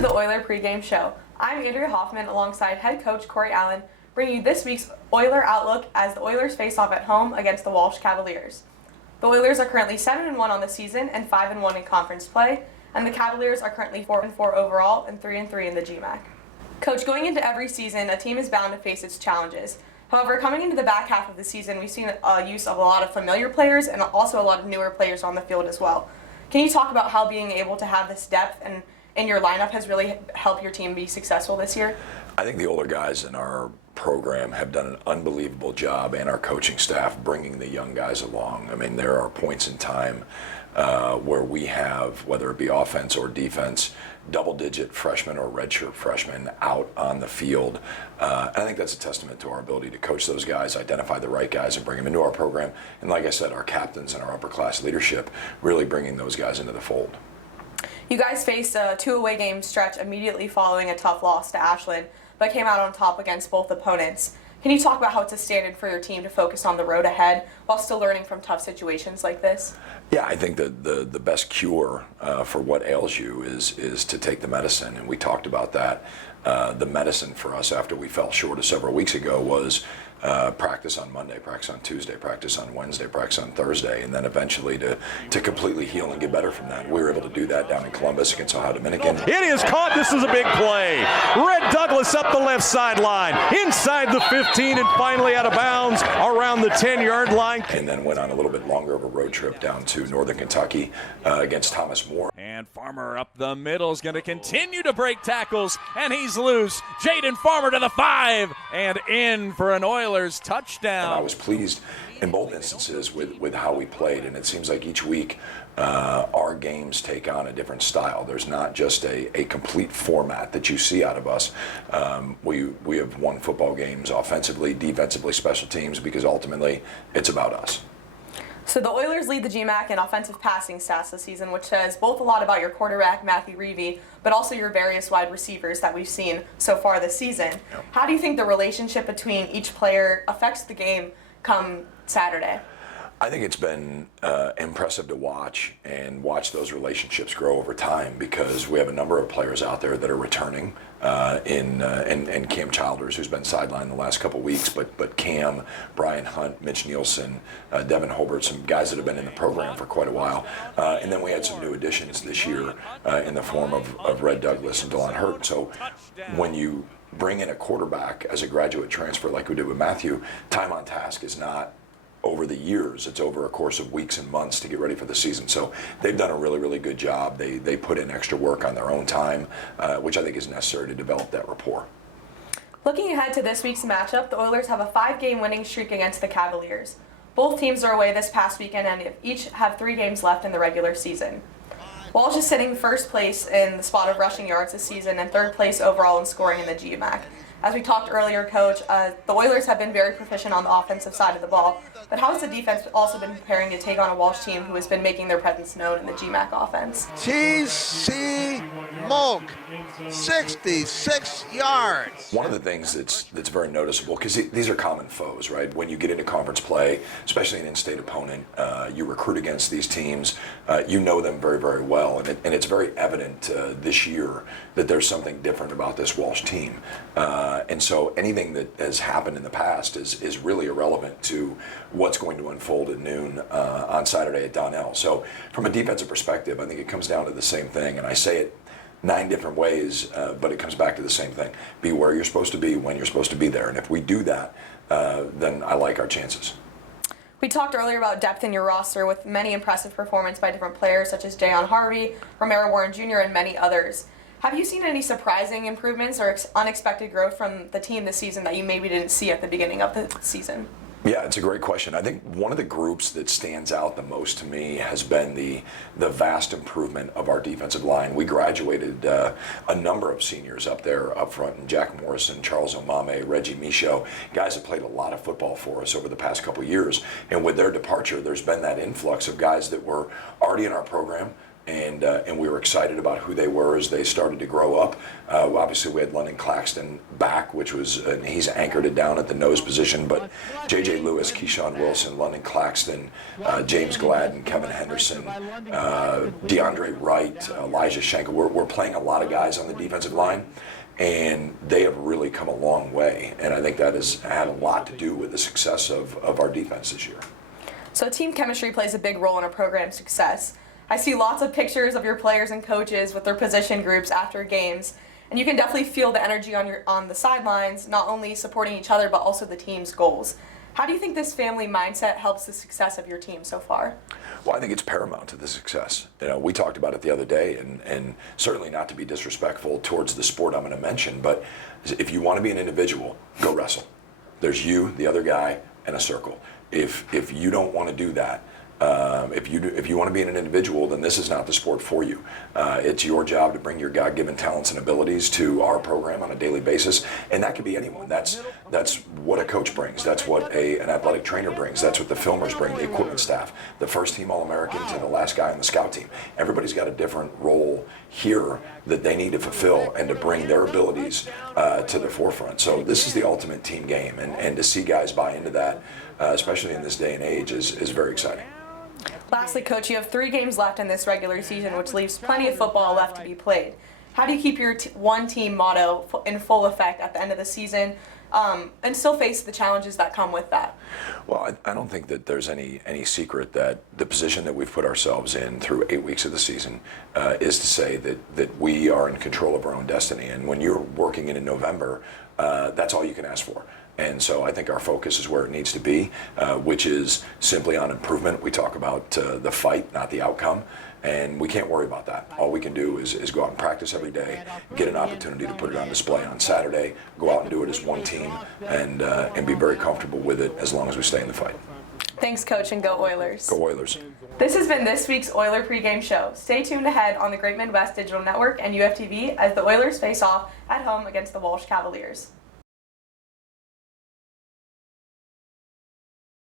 to the Oiler pregame show. I'm Andrea Hoffman alongside head coach Kory Allen, bringing you this week's Oiler Outlook as the Oilers face off at home against the Walsh Cavaliers. The Oilers are currently 7-1 on the season and 5-1 in conference play, and the Cavaliers are currently 4-4 overall and 3-3 in the GMAC. Coach, going into every season, a team is bound to face its challenges. However, coming into the back half of the season, we've seen a use of a lot of familiar players and also a lot of newer players on the field as well. Can you talk about how being able to have this depth and in your lineup has really helped your team be successful this year? I think the older guys in our program have done an unbelievable job, and our coaching staff, bringing the young guys along. I mean, there are points in time where we have, whether it be offense or defense, double-digit freshmen or redshirt freshmen out on the field. And I think that's a testament to our ability to coach those guys, identify the right guys, and bring them into our program. And like I said, our captains and our upper-class leadership really bringing those guys into the fold. You guys faced a 2 away game stretch immediately following a tough loss to Ashland, but came out on top against both opponents. Can you talk about how it's a standard for your team to focus on the road ahead while still learning from tough situations like this? Yeah, I think that the best cure for what ails you is to take the medicine, and we talked about that. The medicine for us after we fell short of several weeks ago was practice on Monday, practice on Tuesday, practice on Wednesday, practice on Thursday, and then eventually to completely heal and get better from that. We were able to do that down in Columbus against Ohio Dominican. It is caught. This is a big play. Red Douglas up the left sideline, inside the 15, and finally out of bounds around the 10-yard line. And then went on a little bit longer of a road trip down to Northern Kentucky against Thomas More. And Farmer up the middle is going to continue to break tackles, and he's loose. Jaden Farmer to the 5 and in for an Oilers touchdown. And I was pleased in both instances with how we played, and it seems like each week our games take on a different style. There's not just a complete format that you see out of us. We have won football games offensively, defensively, special teams, because ultimately it's about us. So the Oilers lead the GMAC in offensive passing stats this season, which says both a lot about your quarterback, Matthew Reevy, but also your various wide receivers that we've seen so far this season. Yep. How do you think the relationship between each player affects the game come Saturday? I think it's been impressive to watch those relationships grow over time, because we have a number of players out there that are returning in Cam Childers, who's been sidelined the last couple weeks, but Cam, Brian Hunt, Mitch Nielsen, Devin Hobart, some guys that have been in the program for quite a while. And then we had some new additions this year in the form of Red Douglas and Delon Hurt. So when you bring in a quarterback as a graduate transfer like we did with Matthew, time on task is not over the years. It's over a course of weeks and months to get ready for the season. So they've done a really, really good job. They put in extra work on their own time, which I think is necessary to develop that rapport. Looking ahead to this week's matchup, the Oilers have a 5-game winning streak against the Cavaliers. Both teams are away this past weekend and each have 3 games left in the regular season. Walsh is sitting first place in the spot of rushing yards this season and 3rd place overall in scoring in the GMAC. As we talked earlier, Coach, the Oilers have been very proficient on the offensive side of the ball, but how has the defense also been preparing to take on a Walsh team who has been making their presence known in the GMAC offense? TC Moak, 66 yards. One of the things that's very noticeable, because these are common foes, right? When you get into conference play, especially an in-state opponent, you recruit against these teams, you know them very, very well, and it's very evident this year that there's something different about this Walsh team. And so anything that has happened in the past is really irrelevant to what's going to unfold at noon on Saturday at Donnell. So from a defensive perspective, I think it comes down to the same thing, and I say it 9 different ways, but it comes back to the same thing. Be where you're supposed to be when you're supposed to be there, and if we do that, then I like our chances. We talked earlier about depth in your roster with many impressive performances by different players such as Jayon Harvey, Romero Warren Jr., and many others. Have you seen any surprising improvements or unexpected growth from the team this season that you maybe didn't see at the beginning of the season? Yeah, it's a great question. I think one of the groups that stands out the most to me has been the vast improvement of our defensive line. We graduated a number of seniors up there up front, and Jack Morrison, Charles Omame, Reggie Michaud, guys that played a lot of football for us over the past couple of years. And with their departure, there's been that influx of guys that were already in our program and we were excited about who they were as they started to grow up. Obviously, we had London Claxton back, which was he's anchored it down at the nose position, but J.J. Lewis, Keyshawn Wilson, London Claxton, James Gladden, Kevin Henderson, DeAndre Wright, Elijah Schenkel. We're playing a lot of guys on the defensive line, and they have really come a long way, and I think that has had a lot to do with the success of our defense this year. So team chemistry plays a big role in a program's success. I see lots of pictures of your players and coaches with their position groups after games, and you can definitely feel the energy on the sidelines, not only supporting each other but also the team's goals. How do you think this family mindset helps the success of your team so far? Well, I think it's paramount to the success. We talked about it the other day, and certainly not to be disrespectful towards the sport I'm going to mention, but if you want to be an individual, go wrestle. There's you, the other guy, and a circle. If you don't want to do that, if you want to be an individual, then this is not the sport for you. It's your job to bring your God-given talents and abilities to our program on a daily basis, and that could be anyone. That's what a coach brings. That's what an athletic trainer brings. That's what the filmers bring, the equipment staff, the first team All-American to the last guy on the scout team. Everybody's got a different role here that they need to fulfill and to bring their abilities to the forefront. So this is the ultimate team game, and to see guys buy into that, especially in this day and age, is very exciting. Lastly, Coach, you have 3 games left in this regular season, which leaves plenty of football left to be played. How do you keep your one team motto in full effect at the end of the season and still face the challenges that come with that? Well, I don't think that there's any secret that the position that we've put ourselves in through 8 weeks of the season is to say that we are in control of our own destiny. And when you're working in November, that's all you can ask for. And so I think our focus is where it needs to be, which is simply on improvement. We talk about the fight, not the outcome, and we can't worry about that. All we can do is go out and practice every day, get an opportunity to put it on display on Saturday, go out and do it as one team, and be very comfortable with it as long as we stay in the fight. Thanks, Coach, and go Oilers. Go Oilers. This has been this week's Oiler pregame show. Stay tuned ahead on the Great Midwest Digital Network and UFTV as the Oilers face off at home against the Walsh Cavaliers.